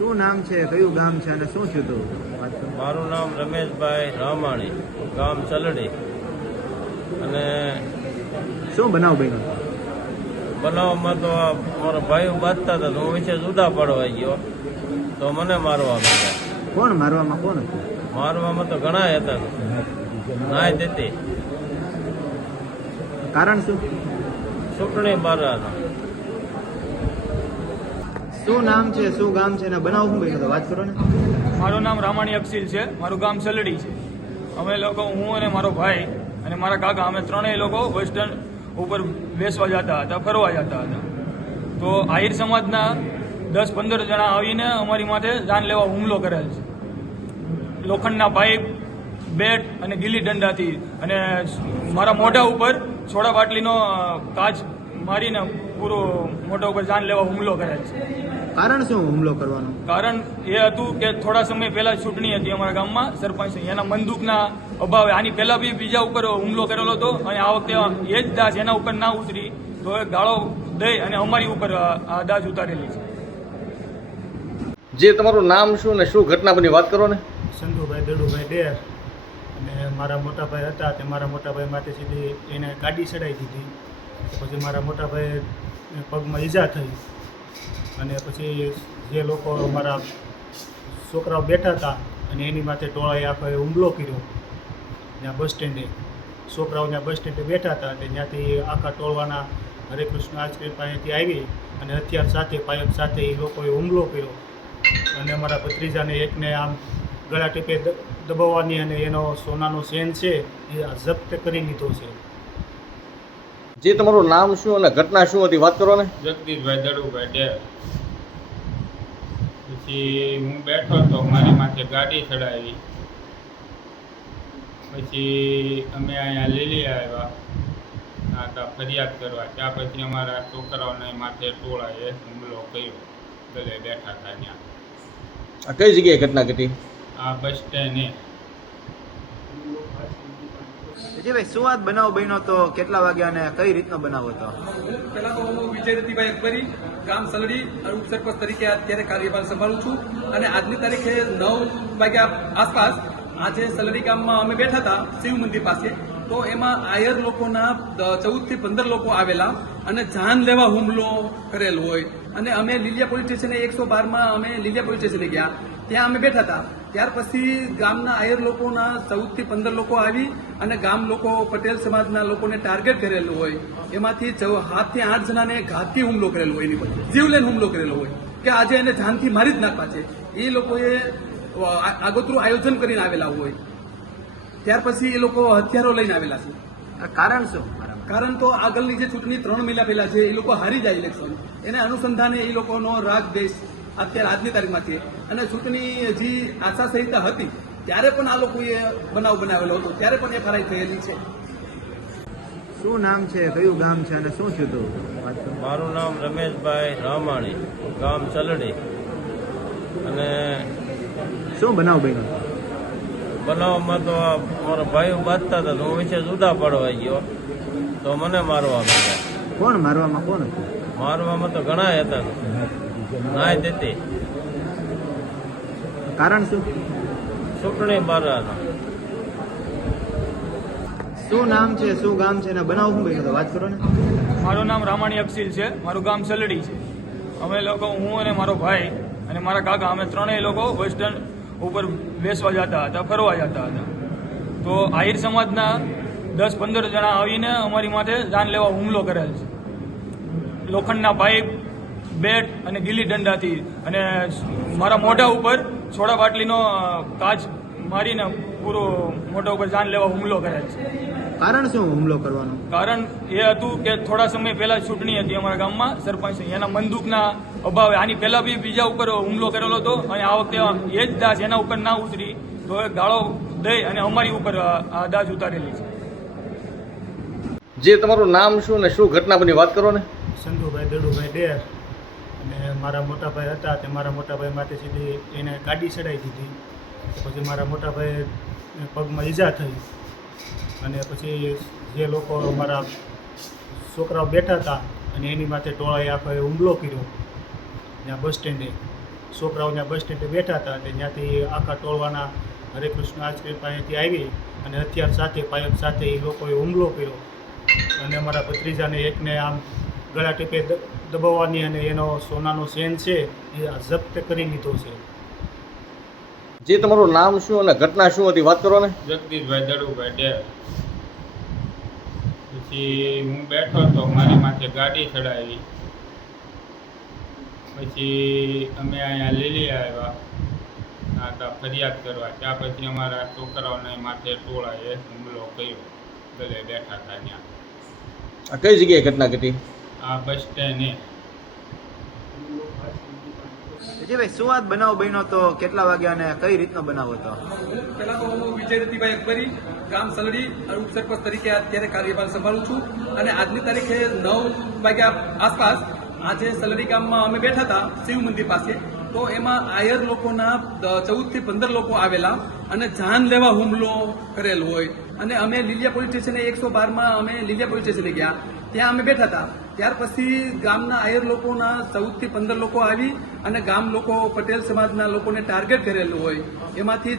શું નામ છે? કયું ગામ છે અને શું થયું હતું મારું નામ રમેશભાઈ રામાણી ગામ ચલડી અને શું બનાવ બન્યો? બનાવમાં તો મારા ભાઈઓ બાંધતા હતા તો હું વિશે જુદા પડવા ગયો. તો મને મારવા માંડ્યા. કોણ મારવામાં? કોણ મારવામાં તો ઘણા હતા. નાય દેતી કારણ શું? ચૂંટણી બારાના શું નામ છે, શું ગામ છે અને બનાવ શું વાત કરો ને. મારું નામ રામાણી અફસીલ છે, મારું ગામ સલડી છે. અમે લોકો, હું અને મારો ભાઈ અને મારા કાકા, અમે ત્રણેય લોકો વેસ્ટર્ન ઉપર બેસવા જતા હતા, ફરવા જતા હતા. તો આહિર સમાજના દસ પંદર જણા આવીને અમારી માથે જાન લેવા હુમલો કરેલ છે. લોખંડના પાઇપ, બેટ અને ગીલી દંડાથી અને મારા મોઢા ઉપર સોડા બાટલીનો કાચ મારીને પૂરો મોઢા ઉપર જાન લેવા હુમલો કરેલ છે. કારણ શું હુમલો કરવાનો? કારણ એ હતું કે થોડા સમય પહેલા ચૂંટણી હતી અમારા ગામમાં સરપંચ એના બંદૂકના અભાવે. આની પહેલા બી બીજા ઉપર હુમલો કરેલો હતો અને આ વખતે એ જ દાસ એના ઉપર ના ઉતરી તો એ ગાળો દઈ અને અમારી ઉપર આ દાજ ઉતારેલી છે. જે તમારું નામ શું ને શું ઘટના બની વાત કરો ને. સંધુભાઈ દડુભાઈ ડેર અને મારા મોટાભાઈ હતા તે મારા મોટાભાઈ માટે સીધી એને ગાડી ચડાવી દીધી. પછી મારા મોટાભાઈ પગમાં ઈજા થઈ. અને પછી જે લોકો અમારા છોકરાઓ બેઠા હતા અને એની માથે ટોળાએ આખો હુમલો કર્યો ત્યાં બસ સ્ટેન્ડે. છોકરાઓ ત્યાં બસ સ્ટેન્ડે બેઠા હતા અને ત્યાંથી આખા ટોળવાના હરે કૃષ્ણ આશ્રમ પાસેથી આવી અને હથિયાર સાથે પાયક સાથે એ લોકોએ હુમલો કર્યો. અને અમારા ભત્રીજાને એકને આમ ગળા ટીપે દબાવવાની અને એનો સોનાનો સેન છે એ જપ્ત કરી લીધો છે. જે તમારું નામ શું અને ઘટના શું હતી વાત કરો ને. જગદીશભાઈ દડુભાઈ ડેર પછી હું બેઠો હતો મારી માથે ગાડી ચડાવી. પછી અમે અહીંયા લીલી આવ્યા. આ તા ફરિયાદ કરવા. ત્યાં પછી અમારા છોકરાઓને માથે ટોળાએ હુમલો કર્યો. ગલે બેઠા હતા ત્યાં. આ કઈ જગ્યાએ ઘટના ઘટી? આ બસ સ્ટેન્ડે. વિજયભાઈ, શું વાત બનાવ બન્યો તો કેટલા વાગ્યા અને કઈ રીતનો બનાવ હતો પહેલા તો હું વિજય રતિભાઈ અકબરી, ગામ સલડી અને ઉપસરપંચ તરીકે અત્યારે કાર્યભાર સંભાળું છું. અને આજની તારીખે નવ વાગ્યા આસપાસ આજે સલડી ગામમાં અમે બેઠા હતા શિવ મંદિર પાસે. તો એમાં આયર લોકોના ચૌદથી પંદર લોકો આવેલા અને જાન લેવા હુમલો કરેલ હોય. અને અમે લીલિયા પોલીસ સ્ટેશને એકસો બારમાં અમે લીલિયા પોલીસ સ્ટેશને ગયા. ત્યાં અમે બેઠા હતા. ત્યાર પછી ગામના આયર લોકોના ચૌદથી પંદર લોકો આવી અને ગામ લોકો પટેલ સમાજના લોકોને ટાર્ગેટ કરેલું હોય. એમાંથી હાથથી આઠ જણાને ઘાતકી હુમલો કરેલો હોય એની પર. જીવલેન હુમલો કરેલો હોય. કે આજે એને જાનથી મારી જ નાખવા છે. એ લોકોએ આગોતરું આયોજન કરીને આવેલા હોય. ત્યાર પછી એ લોકો હથિયારો લઈને આવેલા છે. આ કારણ શું? કારણ તો આગળની જે ચૂંટણી ત્રણ મહિના પહેલા છે એ લોકો હારી જાય ઇલેક્શન એને અનુસંધાને એ લોકોનો રાગ દેશ અત્યારે આજની તારીખમાં છીએ. અને ચૂંટણી હજી આચારસંહિતા હતી ત્યારે પણ આ લોકોએ બનાવ બનાવેલો હતો. ત્યારે પણ એફઆરઆઈ થયેલી છે. શું નામ છે કયું ગામ છે અને શું થયું હતું? મારું નામ રમેશભાઈ રામાણી ગામ ચલડી અને શું બનાવ બન્યો? બનાવમાં તો આ મારા ભાઈઓ બાંધતા હતા હું વિશે જુદા પડવા ગયો. તો મને મારવા માંડ્યા. કોણ મારવામાં કોણ હતું? મારવામાં તો ઘણા હતા. નાય દેતી. કારણ શું? ચૂંટણી બારાના શું નામ છે શું ગામ છે ને બનાવ શું બન્યો વાત કરો ને. મારું નામ રામાણી અક્ષિલ છે મારું ગામ સલડી છે. અમે લોકો હું અને મારો ભાઈ અને મારા કાકા અમે ત્રણેય લોકો વેસ્ટર્ન ઉપર બેસવા જતા હતા ફરવા જતા હતા. તો આહિર સમાજના દસ પંદર જણા આવીને અમારી માથે જાન લેવા હુમલો કરેલ છે. લોખંડના પાઇપ બેટ અને ગીલી દંડાથી અને મારા મોઢા ઉપર છોડા બાટલીનો કાચ મારીને પૂરો મોઢા ઉપર જાન લેવા હુમલો કરેલ છે. કારણ શું હુમલો કરવાનો? કારણ એ હતું કે થોડા સમય પહેલા ચૂંટણી હતી અમારા ગામમાં સરપંચ એના બંદૂકના અભાવે આની પહેલા બી બીજા ઉપર હુમલો કરેલો હતો. અને આ વખતે એ જ દાસ એના ઉપર ના ઉતરી તો એ ગાળો દઈ અને અમારી ઉપર આ દાજ ઉતારેલી છે. જે તમારું નામ શું ને શું ઘટના બની વાત કરો ને. સંધુભાઈ દડુભાઈ ડેર અને મારા મોટાભાઈ હતા તે મારા મોટાભાઈ માટે સીધી એને ગાડી ચડાવી દીધી. પછી મારા મોટાભાઈ પગમાં ઈજા થઈ. અને પછી જે લોકો મારા છોકરાઓ બેઠા હતા અને એની માથે ટોળાએ આખો હુમલો કર્યો. ત્યાં બસ સ્ટેન્ડે. છોકરાઓ બસ સ્ટેન્ડે બેઠા હતા અને ત્યાંથી આખા ટોળવાના હરે કૃષ્ણ આઈસ્ક્રીમ પાસેથી આવી અને હથિયાર સાથે પાયક સાથે એ લોકોએ હુમલો કર્યો. અને અમારા ભત્રીજાને એકને આમ ગળા ટીપે દબાવવાની અને એનો સોનાનો ચેન છે એ આ જપ્ત કરી લીધો છે. જે તમારું નામ શું અને ઘટના શું હતી વાત કરો ને. જગદીશભાઈ દડુભાઈ ડેર. પછી હું બેઠો હતો મારી માથે ગાડી ચડાવી. પછી અમે અહીંયા લીલી આવ્યા. હતા તો ફરિયાદ કરવા. ત્યાં પછી અમારા છોકરાઓને માથે ટોળાએ હુમલો કર્યો. ગલે બેઠા હતા ત્યાં. આ કઈ જગ્યાએ ઘટના ઘટી? આ બસ સ્ટેન્ડ વિજયભાઈ શું વાત બનાવ બન્યો તો? કેટલા વાગ્યા અને કઈ રીતનો બનાવ હતો? પહેલા તો હું વિજય રતિભાઈ અકબરી ગામ સલડી અને ઉપસરપંચ તરીકે અત્યારે કાર્યભાર સંભાળું છું. અને આજની તારીખે નવ વાગ્યા આસપાસ આજે સલડી ગામમાં અમે બેઠા હતા શિવ મંદિર પાસે. તો એમાં આયર લોકોના ચૌદથી પંદર લોકો આવેલા અને જાન લેવા હુમલો કરેલ હોય. અને અમે લીલિયા પોલીસ સ્ટેશને એકસો બારમાં અમે લીલિયા પોલીસ સ્ટેશને ગયા. ત્યાં અમે બેઠા હતા. ત્યાર પછી ગામના આયર લોકોના ચૌદથી પંદર લોકો આવી અને ગામ લોકો પટેલ સમાજના લોકોને ટાર્ગેટ કરેલું હોય. એમાંથી